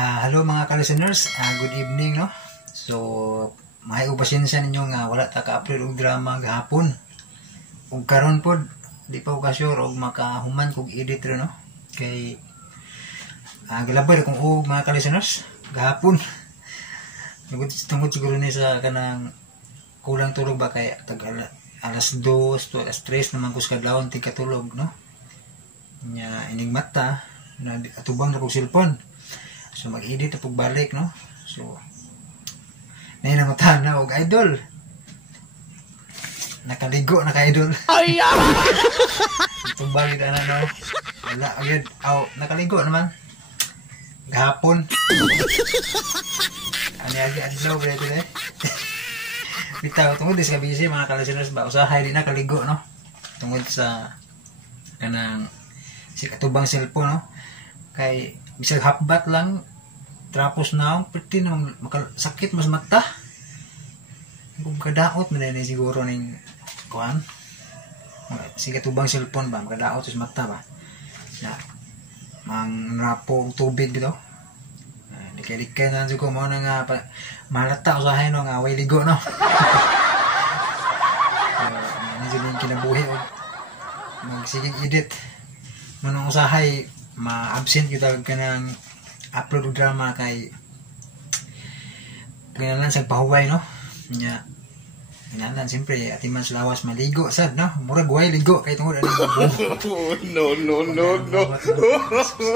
Hello mga ka-listeners, good evening no. So, may pasensya ninyo nga wala ta ka-upload og drama gahapon. Ug karon pod di pa ko ka-sure og makahuman kog edit ro no. Kay galabay kung og mga ka-listeners gahapon. Tungod siguro ni sa kanang kulang tulog ba kay alas 2 to alas 3 naman ko sa kadlawon ti katulog no. Nya ining mata na atubang na kog cellphone. So mag-edit na balik no. So nangungutan na og idol. Nakaligo na ka idol. Ay ya. Tumbang ida na no. Wala agad. Nakaligo naman. Gahapon. Ani agi adlaw ba ito eh. Bitaw tungod sa busy mga ka-listeners ba usahay di nakaligo no. Tungod sa kanang si katubang cellphone no. Kay bisag hapbat lang trapos na pwede na sakit mas mata kung kadaot man na siguro ning kuan sige tubang cellphone ba makadaot sa mata ba na mang rapo tubig dito dikay na siguro mo na nga malata usahay no nga way ligo no medyo yung kinabuhi o magsigig edit manong usahay ma-absent yung talaga ka ng upload drama kay kailangan sa pahuway no nya kailangan siyempre atiman sa lawas maligo sad no murag way ligo kay tungod ani no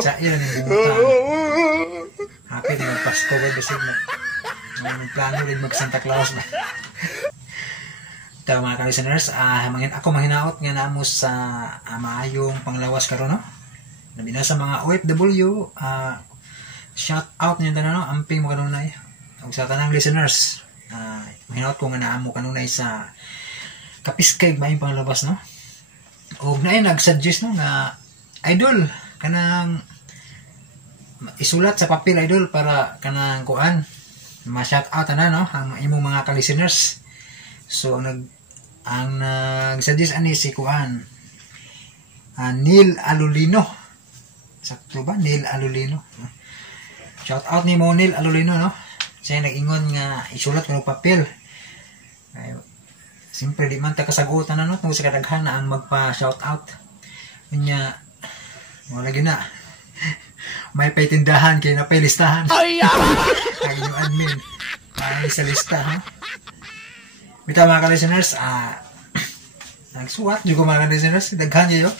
sa ira ni happy din Pasko ba bisig na plano din mag Santa Claus ba ta mga ka-listeners ako mahinaot nga namo sa maayong panglawas karon no labi na sa mga OFW, shout out niyo tanan no, amping mo kanunay. Ug sa tanang listeners, mahinaot ko nga naamo kanunay sa kapiskay maayong panglabas no. Ug naay nag-suggest no nga idol kanang isulat sa papel idol para kanang kuan ma-shout out na no ang imong mga ka-listeners. So ang nag-suggest ani si kuan Neil Alulino. Sakto ba? Neil Alulino. Shout out ni mo Neil Alulino no. Siya nag-ingon nga isulat ko ng papel. Siyempre di man ta kasagutan na no tungkol sa kadaghan na ang magpa-shout out. Kanya wala gina. May paitindahan kay na pay listahan. Ay kay yung admin. Ay sa lista ha. Bitaw mga ka-listeners, nagsuwat jud ko mga ka-listeners, daghan yo.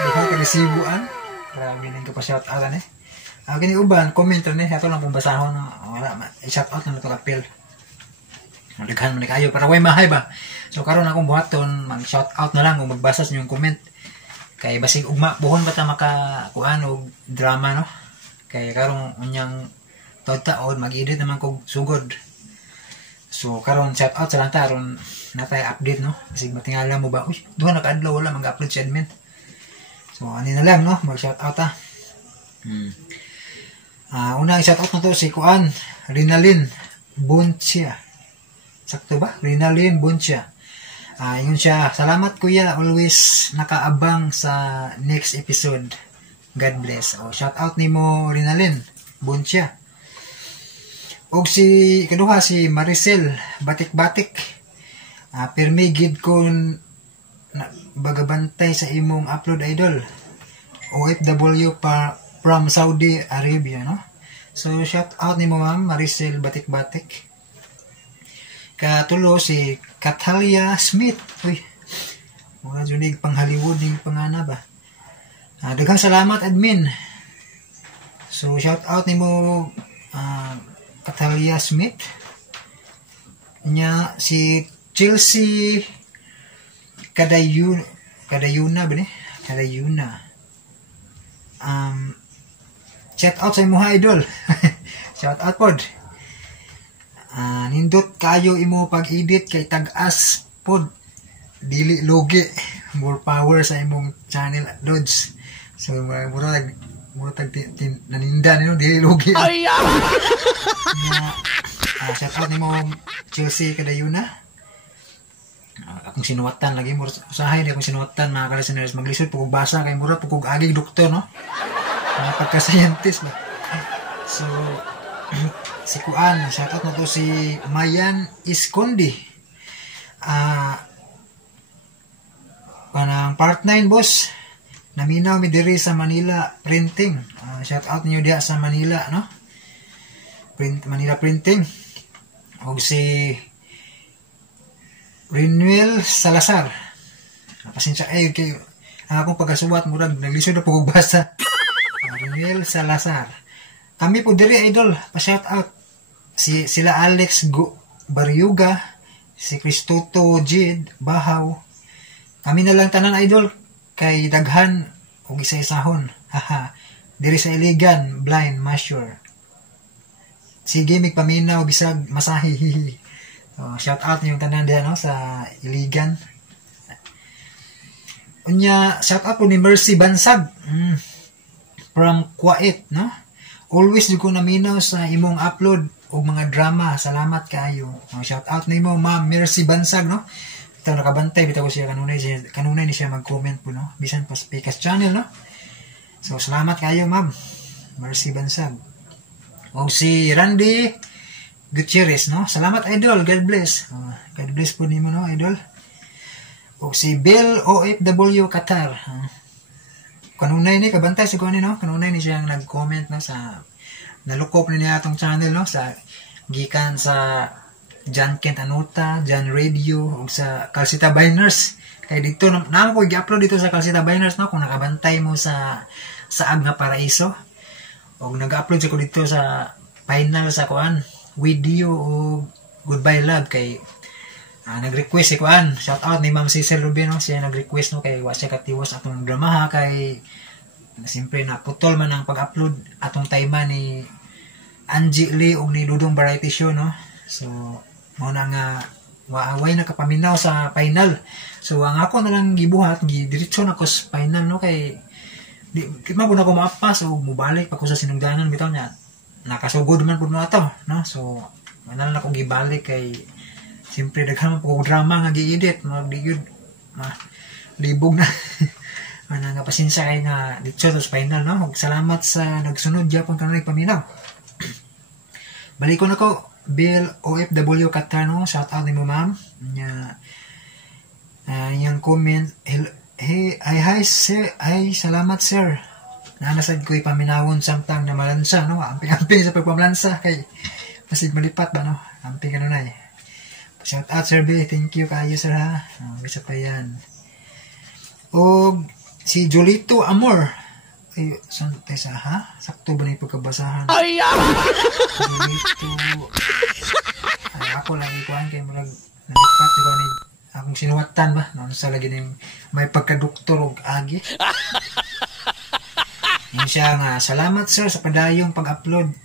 Daghan ka resibuan. Grabe nang ka-shout out eh. Kini uban comment ni ato lang pong basahon no. Wala i-shout out na to kapil. Daghan man kayo para way mahay ba. So karon akong buhaton mag-shout out na lang kung magbasa sa inyong comment. Kay basig ugma buhon ba ta makakuan og drama no. Kay karon unyang taon mag-edit naman kog sugod. So karon shout out sa lang ta aron natay update no. Basig matingala mo ba uy duha na kaadlaw wala mag-upload si admin. So, ano na lang, no? Mag-shoutout, unang shoutout na to si Kuan, Rinalyn Buntia. Sakto ba? Rinalyn Buntia. Yun siya. Salamat, kuya. Always nakaabang sa next episode. God bless. Shoutout ni mo, Rinalyn Buntia. Og si, kaduha, si Maricel Batik-Batik. Pirmi gid kon bagabantay sa imong upload idol OFW from Saudi Arabia no. So shout out ni mo ma'am Maricel Batik-Batik. Katulo si Catalia Smith. Uy mga junig pang Hollywood ning pangana ba. Daghang salamat admin. So shout out ni mo Catalia Smith. Nya si Chelsea Kadayuna ba ni? Kadayuna. Shout out sa imo idol. Shout out pod. Nindot kayo imo pag-edit kay tag-as pod. Dili logi. More power sa imong channel Lods. So mura tag naninda nino dili logi. Ay shout out nimo Chelsea Kadayuna. Akong sinuwatan lagi mo usahay di akong sinuwatan mga ka-listeners maglisod pugog basa kay mura pugog aging doktor no pagka scientist ba So si Kuan, shoutout na to si Mayan Iskondi. Panang part 9 boss. Naminaw mi diri sa Manila Printing. Shoutout niyo diha sa Manila, no? Manila Printing. Og si Renewel Salazar. Pasensya ay kay akong pagkasuwat murag naglisod na pag basa. Renewel Salazar. Kami po diri idol, pa-shout out sila Alex Baryuga, si Cristoto Jid Bahaw. Kami na lang tanan idol kay daghan og isa-isahon. Haha. Diri sa Iligan, blind masure. Sige migpaminaw bisag masahi. So, shout out niyo tanan diha no sa Iligan. Unya shout out po ni Mercy Bansag. From Kuwait, no? Always ko naminaw sa imong upload og mga drama. Salamat kaayo. Shout out nimo Ma'am Mercy Bansag, no? Bitaw nakabantay bitaw ko siya kanunay ni siya mag-comment po, no? Bisan pa sa Picas channel, no? So salamat kaayo Ma'am Mercy Bansag. Og si Randy Gutierrez, no? Salamat idol, God bless. God bless po nimo, no, idol. Og si Bill OFW Qatar. Kanunay ni kabantay si kuan ni, no? Kanunay ni siyang nag-comment, no, sa nalukop ni niya atong channel, no, sa gikan sa John Kent Anuta, John Radio ug sa Calcita Biners. Kay dito na ko gi-upload dito sa Calcita Biners, no, kung nakabantay mo sa Ag nga Paraiso. Og nag-upload ko dito sa final sa kuan video o Goodbye Love kay nag-request si kuan. Shout out ni Ma'am Cecil Rubino, siya nag-request, no, kay wa siya katiwas atong drama kay siyempre naputol man ang pag-upload atong time ni Angie Lee og ni Dudong Variety Show, no. So mo na nga waaway na kapaminaw sa final. So ang ako na lang gibuhat diretso na ko sa final, no, kay di mabuna ko maapas o mubalik pa ko sa sinugdanan bitaw niya. Nakasugod man pud mo ato, no. So manal na ko gibalik kay siyempre daghan po drama nga gi-edit, magdigud libog na. Ana nga pasensya kay nga dito sa final, no. Ug salamat sa nagsunod gyapon kanang paminaw. Balik ko na ko Bill OFW Qatar, no. Shout out nimo ma'am. Nya yang comment, hey hi sir, ay salamat sir. Nanasad ko ipaminawon samtang na malansa, no. Ampi sa pagpamlansa kay masid malipat ba, no. Ampi kanunay. Shout out sir B, thank you kayo sir ha. Bisa pa yan. O si Julito Amor. Ay, saan tayo sa ha? Sakto ba na yung pagkabasahan? Julito. Ay, ako lang ikuhan kayo marag nalipat. Diba ni akong sinuwatan ba? Noon sa lagi na yung may pagkadoktor o agi. Yan siya nga. Salamat sir sa padayong pag-upload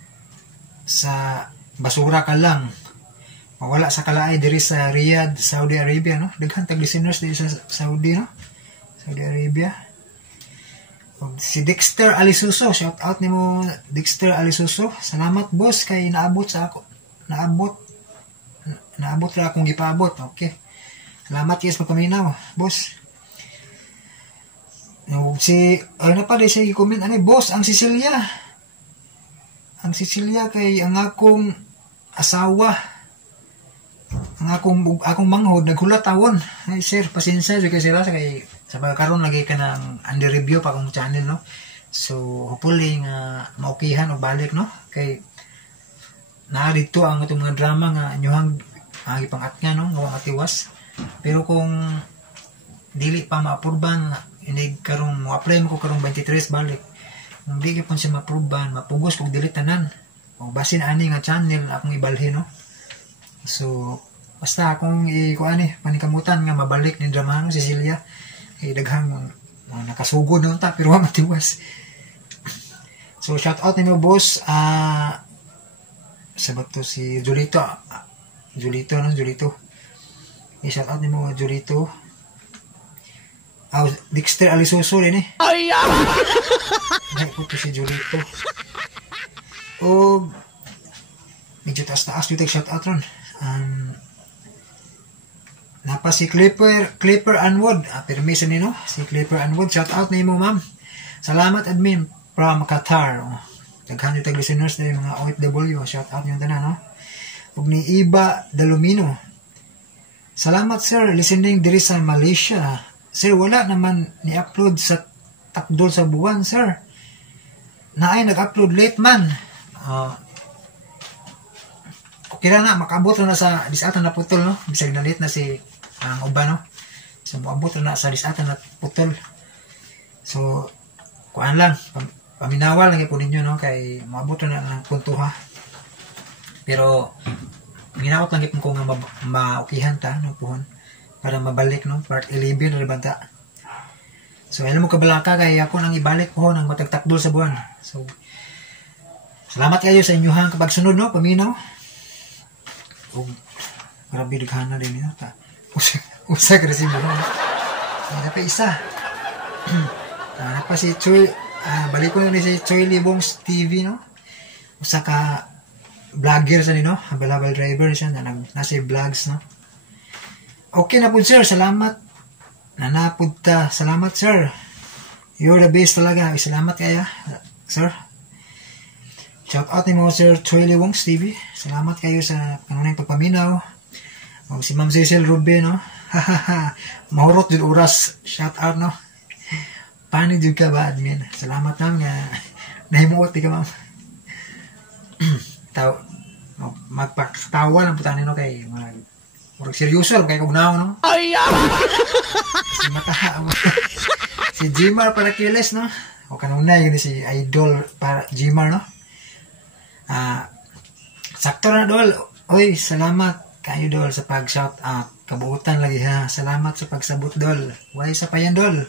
sa Basura Ka Lang. Wala sa kalaay diri sa Riyadh, Saudi Arabia, no. Daghan tag listeners diri sa Saudi, no. Saudi Arabia. Og si Dexter Alisuso, shout out nimo Dexter Alisuso. Salamat boss kay naabot sa ako. Naabot ra akong gipaabot. Okay. Salamat kay sa pagpaminaw, boss. Og si na pa di siya i-comment ani, boss, ang Cecilia. Ang Cecilia kay ang akong asawa. Ang akong manghod naghulat tawon. Ay sir, pasensya kay sila sa kay sa pagkaron lagi ka ng under review pa akong channel, no. So hopefully nga maukihan o balik, no, kay naa dito ang itong mga drama nga inyohang gipangat nga, no, nga matiwas. Pero kung dili pa ma-approvean inig karong mo apply mo ko karong 23 balik, kung di gyud siya ma-approvean mapugos kog dili tanan o basin ani nga channel akong ibalhin, no. So basta akong ikuan panikamutan nga mabalik ni drama, no, Cecilia kay daghang nakasugod noon ta pero wa matiwas. So shout out nimo boss sabat to si Julito, no, Julito. I-shout out nimo Julito. Dexter Alisuso rin ay ko to si Julito. O medyo taas-taas yung shout out ron. Napa si Clipper Anwood. Permission nino si Clipper Anwood. Shout out nimo ma'am. Salamat admin from Qatar. daghan yung tag listeners na mga OFW, shout out yung tanan, no? Ug ni Iba Dalumino, salamat sir, listening diri sa Malaysia. Sir, wala naman ni-upload sa takdol sa buwan, sir. Naay nag-upload late man. Okay na, makaabot na sa disatan na putol, no? Bisag na late na si ang uban, no? So, maabot na sa disatan na putol. So, kuan lang, paminawal lang po ninyo, no? Kay maabot na ng punto, ha? Pero, minaot lang po nga maukihan ta, no? Puhon, para mabalik, no? Part 11 na banta. So, alam mo kabalaka, kay ako nang ibalik po ng matagtakdol sa buwan. So, salamat kayo sa inyuhang kapagsunod, no? Paminaw. O, grabe daghana din yun. Usa ka rin mo. Ano pa isa? Ano pa si Choy, balik ko na si Choy Libongs TV, no? Usa ka vlogger sa no? Balabal driver siya na nasa vlogs, no? Okay na po, sir. Salamat. Nanapod ta. Salamat, sir. You're the best talaga. Salamat kaya, sir. Shout out ni mo, Sir Choy Libongs TV. Salamat kayo sa kanunay pagpaminaw. O si Ma'am Cecil Rubin, no? Mahurot din oras. Shout out, no? Paano din ka ba, admin? Salamat lang nga. Nahimuot, di ka, ma'am. Magpakatawa lang po tayo, no? Kay murag seryoso lang kay kugnaw, no? Si Mataha. Si Jimar para kiles, no? O kanunay, yun si Idol para Jimar, no? Sakto na, Dol. Oy, salamat kayo, Dol, sa pag-shout out. Kabuutan lagi, ha. Salamat sa pagsabot, Dol. Way sa payan, Dol.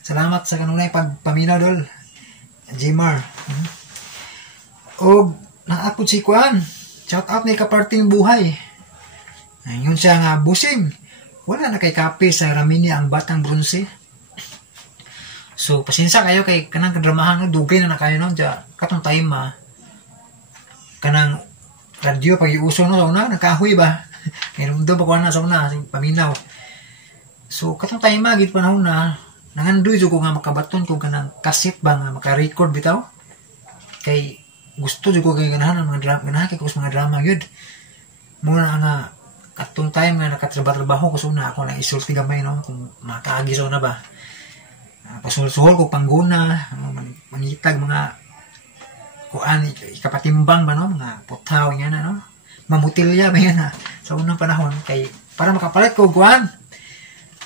Salamat sa kanunay pagpaminaw, Dol. Jimar. O, naapod si Kuan. Shout out ni kaparting buhay. Ayun siya nga, busing. Wala na kay kape sa Ramini ang batang bronze. So, pasinsa kayo kay kanang kadramahan, no? Dugay na kayo, no? Diya, katong time, kanang radyo pag-iuso, no? Sa una, nagkahoy ba? Ngayon doon pa ko na sa una, paminaw. So, katong tayo magit panahon na, nangandoy ko nga makabaton kung kanang kaset ba nga makarecord bitaw. Kay, gusto ko kay ganahan ng mga drama, ganahan kay mga drama yun. Muna nga, katong time nga nakatrabaho ko sa una, ako na isulti gamay, no? Kung makaagi sa una ba. Pasulsuhol ko pangguna, mangitag mga kuan, ikapatimbang ba, no? Mga putaw nga na, no? Mamutilya ba yan, ha? Sa unang panahon, kay para makapalit ko kuan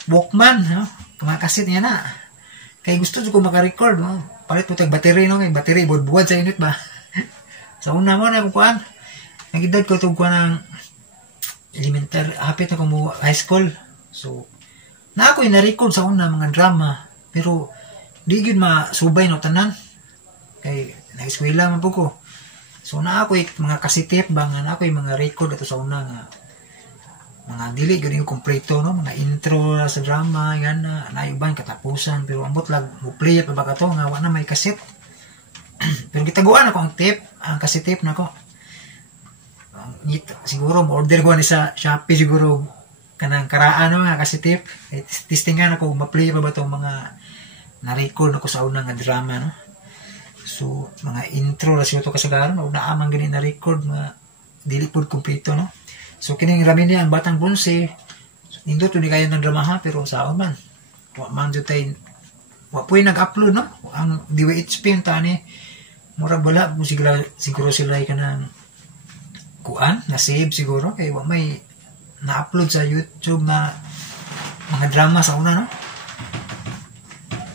Walkman, no? Mga kasit nga na, kay gusto ko makarecord, no? Palit ko tag battery, no? Kay battery buwad sa unit ba. Sa una mo na kuan, nagidad ko itong kuan ng elementary, hapit na ko mo high school. So, na ako na-record sa una mga drama, pero di yun masubay, no? Tanan, kay na-eskwela man po ko. So, na ako mga kasitip ba nga, na ako mga record ato sa una nga, mga dili, ganyan yung kompleto, no? Mga intro sa drama, yan na iban, katapusan, pero ambot lang, play pa ba ka to, nga wala na may kasit. Pero kitaguan ako ang tape, ang kasitip na ko. Siguro, order ko ni sa Shopee, siguro, kanang karaan, no? Nga kasitip. Testingan ako, ma-play pa ba itong mga na-record ako sa una nga drama, no? So, mga intro na siya ito kasagaran, naamang ganyan na record, mga dilipod kompleto, no? So, kining ramin niya, ang batang bronze, so, hindi ito di kaya ng dramaha, pero saan man. Man dito tayo, po yung nag-upload, no? Ang DWHP yung tani, murag wala, siguro sila ka ng kuan, na-save siguro, kaya may na-upload sa YouTube na mga drama sa una, no?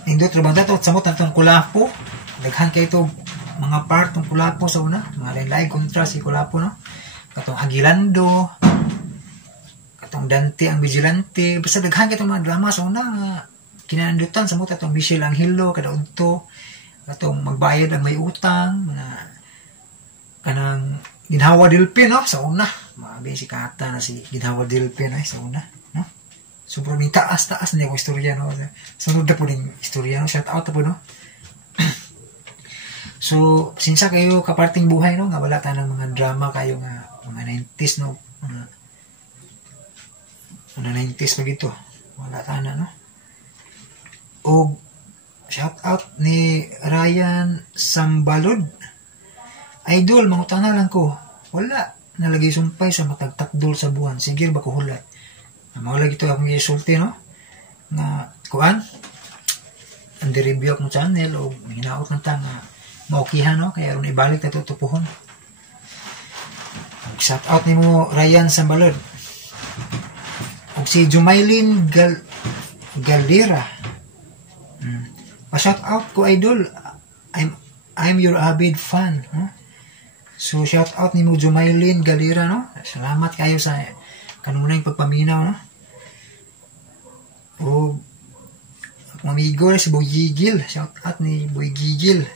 Hindi ito, trabanda ito, samot na itong kulapo, daghan kayo ito, mga part ng Kulapo sa una, mga lain-lain kontra si Kulapo, no? Katong Agilando, katong Dante ang Vigilante, basta daghan kayo mga drama sa una, kinanandutan sa mga itong Michelle Angelo, kadaunto, katong Magbayad ang May Utang, mga kanang Ginhawa Dilpin, no? Sa una, mga sikata na si Ginhawa Dilpin, sa una, no? Sobrang taas-taas na yung istorya, no? Sunod na po ng istorya, no? Shout out na po, no? So, sinsa kayo kaparting buhay, no? Nga wala tayo ng mga drama kayo nga, mga 90s, no? Mga 90s pa gito. Wala tayo na, no? O, shout out ni Ryan Sambalod. Idol, mangutana lang ko. Wala. Nalagay sumpay sa matagtakdol sa buwan. Sige ba ko hulat? Mawala gito akong isulti, no? Nga, kuan? Ang review akong channel o hinaot ng tanga maukihan, no? Kaya ron ibalik na tutupuhon. Shout out ni mo Ryan Sambalod. O si Jumaylin Galera. Pa-shout out ko, idol. I'm your avid fan, no? So, shout out ni mo Jumaylin Galera, no? Salamat kayo sa kanunay pagpaminaw, no? O, akong amigo si Boy Gigil. Shout out ni Boy Gigil.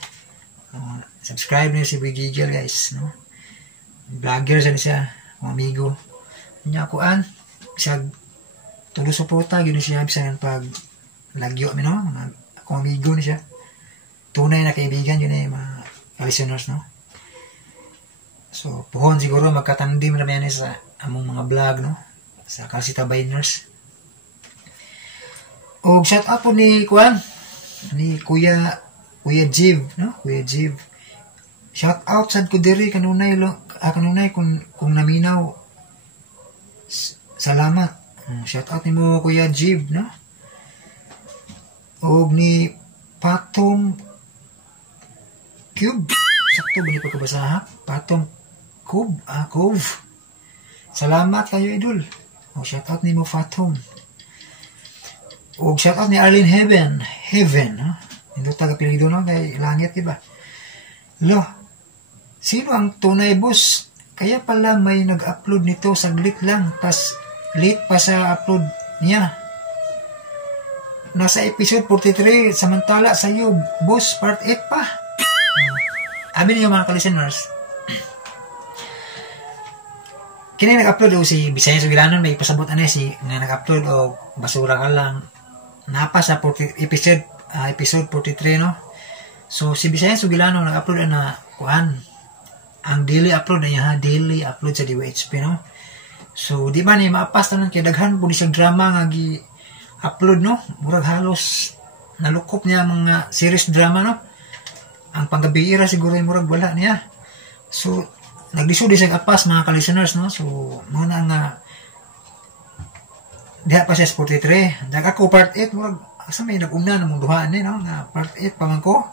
Subscribe niyo si Boy Gigil, guys, no? Vlogger siya, akong amigo. Niya kuan, siya tulo suporta, gano'n siya, bisan pag lagyo, no? Akong amigo ni siya. Tunay na kaibigan, yun mga listeners, no? So, puhon siguro magkatandim na yan sa among mga vlog, no? Sa Calcita Biners. O, shout out po ni Kuan, ni Kuya Jiv, no? Kuya Jiv. Shout out sad ko diri kanunay kung naminaw. Salamat. Shout out ni mo Kuya Jiv, no? O ni Patong Cube. Sakto ba ni pagkabasaha? Patong Cove. Salamat kayo, idol. O, shout out ni mo Fatom. O, shout out ni Arlene Heaven, no? Hindi taga-pilido, no? Kay langit, diba? Lo, sino ang tunay boss? Kaya pala may nag-upload nito saglit lang, tas late pa sa upload niya. Nasa episode 43, samantala sa'yo, boss, part 8 pa. Abi niyo mga ka-listeners, kini nag-upload o si Bisaya Sugilanon, may pasabot si nga nag-upload o basura ka lang. Napa sa episode 43, no? So, si Bisaya Sugilanon nag-upload na kuan. Ang daily upload na niya, daily upload sa DWHP, no? So, di ba ni maapas tanan kay daghan po di siyang drama nga gi-upload, no? Murag halos nalukop niya mga series drama, no? Ang panggabiira siguro yung murag wala niya. So, naglisod siya kapas mga ka-listeners, no? So, muna nga diha pa siya 43. Dag ako part 8, murag asa may nag-una namong duhaan ni, no? Nga part 8 pa man ko.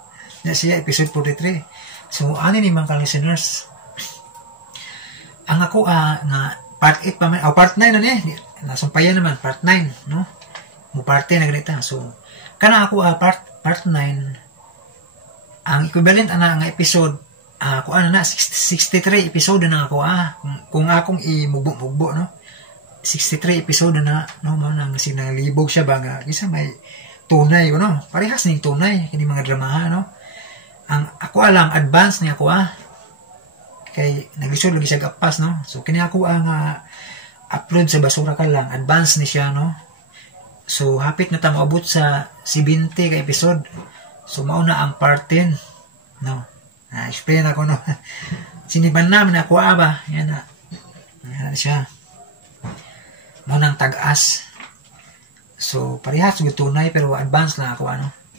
Na siya episode 43. So, ani ni mga ka-listeners. Ang ako nga part 8 pa man, part 9 na ni. Nasumpayan naman part 9, no? Mo parte na ganita. So, kana ako part 9 ang equivalent ana nga episode ako na 63 episode na ako kung akong imugbo no 63 episode na no mo nang sinalibog siya ba nga isa may tunay ko no parehas ning tunay kini mga drama no ang ako alam advance ni ako kay naglisod lagi siya gapas no so kini ako ang upload sa basura ka lang advance ni siya no so hapit na ta moabot sa 70 ka episode so mauna ang part 10 no explain ako no siniban namin ako ba yan na yan siya munang tag-as so parehas yung tunay pero advance na ako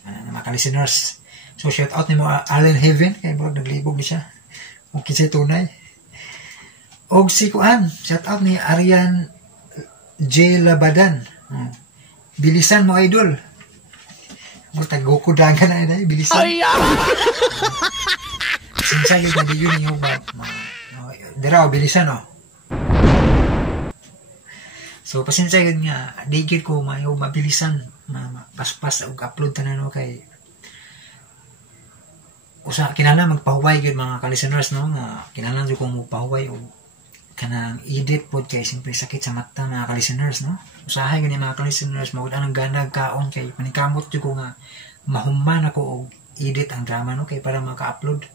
mga listeners so shout out ni mo Allen Heaven kay bro naglibog ni siya okay siya tunay og si Kuan shout out ni Arian J. Labadan bilisan mo idol mo tag-Goku dagan na bilisan sinsa yung nadi yun yung dira o bilisan o so pasensya yun nga digit ko mabilisan paspas o upload tanan no kay usa kinala magpahuway gyud mga ka-listeners no nga kinahanglan jud kong magpahuway o kanang edit pod kay simpre sakit sa mata mga ka-listeners no usahay gani mga ka-listeners mawala nang gana kaon kay panikamot jud ko nga mahuman ako og edit ang drama no kay para maka-upload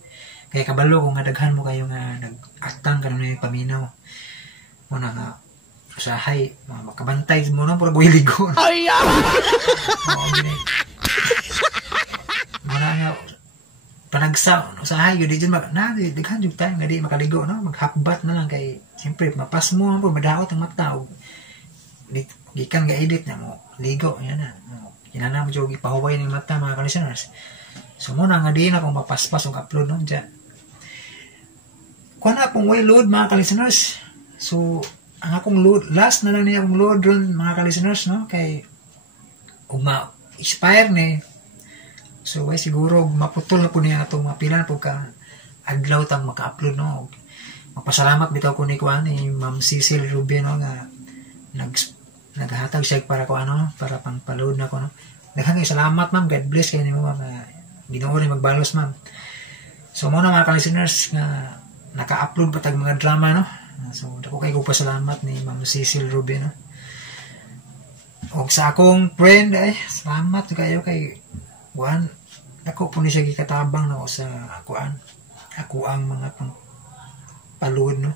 kay kabalo kung nga daghan mo kayo nga nag-atang kanon yung paminaw mo na nga usahay makabantay mo na pura buhiligo ay mo na nga panagsa usahay yun di dyan daghan yung time nga di makaligo no maghakbat na lang kay siyempre mapas mo po madaot ang mata gikan ga edit na mo ligo yan na kinana mo dyan ipahuway ng mata mga ka-listeners so mo na nga di na kung mapaspas ang upload no dyan kuha na akong way load mga ka-listeners. So ang akong load, last na lang niya akong load ron mga ka-listeners, no? Kay kung ma-expire ni, so way siguro maputol na po niya itong mapilan po ka adlaw tang maka-upload, no? Mapasalamat bitaw ko ni kuan ni Ma'am Cecil Rubio, no, nga naghatag siya para ko para pang-load na ko, no. Daghang salamat ma'am, God bless kayo nimo ma'am. Ginoo rin magbalos ma'am. So mo na mga ka-listeners nga naka-upload pa tag mga drama, no. So dako kay ko pasalamat ni Ma'am Cecil Rubio, no. Og sa akong friend salamat kayo kay kuan. Ako po ni siya gikatabang, no, sa kuan. Ako ang mga paluod, no.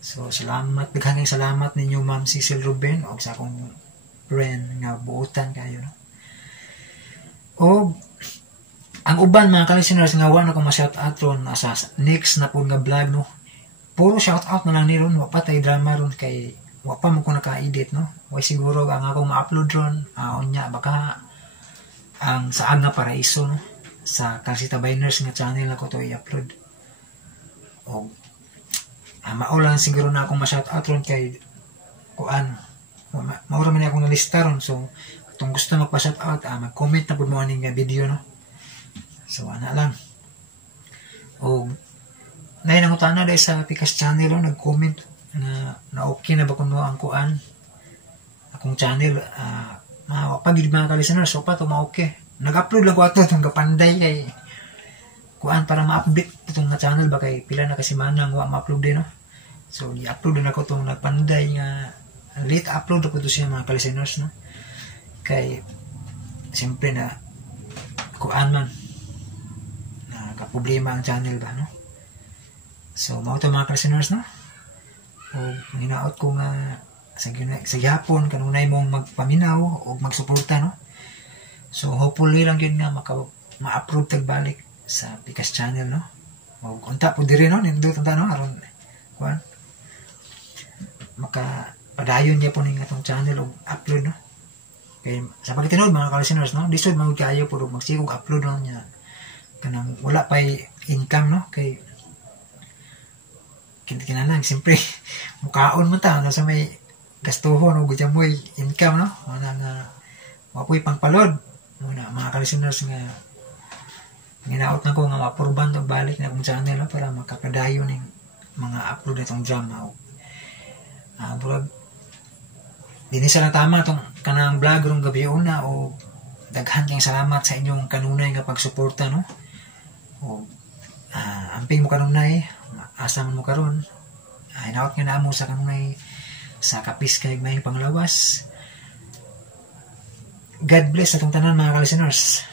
So salamat, daghang salamat ninyo Ma'am Cecil Ruben og sa akong friend nga buotan kayo, no. Og ang uban mga ka-listeners nga wala ko ma-shout out ron sa next na pud nga vlog, no. Puro shout out na lang ni ron, wa pa tay drama ron kay wa pa mo ko naka-edit, no. Way siguro ang akong ma-upload ron unya baka ang Saag nga Paraiso, no, sa Calcita Biners nga channel ako to i-upload. O maulan siguro na akong ma-shout out ron kay kuan maura man akong nalista ron. So kung gusto magpa-shout out mag-comment na pud mo aning video, no. So ana lang. O nay nangutana dai sa Pikas channel, no, nag-comment na okay na ba kuno ang kuan akong channel. Pag mga ka-listeners, so pa ito ma-okay. Nag-upload lang ko ito itong kapanday kay kuan para ma-update itong nga channel ba kay pila na kasi man lang ma-upload din, no. So i-upload din ako itong nagpanday nga late upload ako ito siya mga ka-listeners, no. Kay siyempre na kuan man nakaproblema ang channel ba, no. So mao ito mga ka-listeners, no. O hinaot ko nga sa gihapon kanunay mong magpaminaw o magsuporta, no. So hopefully lang yun nga ma-approve tagbalik sa Pikas channel, no. O unta po diri, no, nindot unta, no, aron kuan maka padayon niya po ning atong channel og upload, no. Kay sa pagtinud mga ka-listeners, no, disod man kayo pud magsigog upload no niya kanang wala pay income, no. Kay kinahanglan siyempre mukaon man ta sa may gastuhon o gudya mo'y income, no. Wala nga wapoy pangpalod muna mga ka-listeners nga ginaot na ko nga ma-approvean to balik na akong channel, no, para makapadayon ng mga upload itong drama. Burag dinisa lang tama itong kanang vlog rong gabi una o daghan kayong salamat sa inyong kanunay nga pagsuporta, no. O amping mo kanunay asam mo karon hinaot nga na mo sa kanunay sa kapis kay may panglawas. God bless atong tanan mga ka-listeners.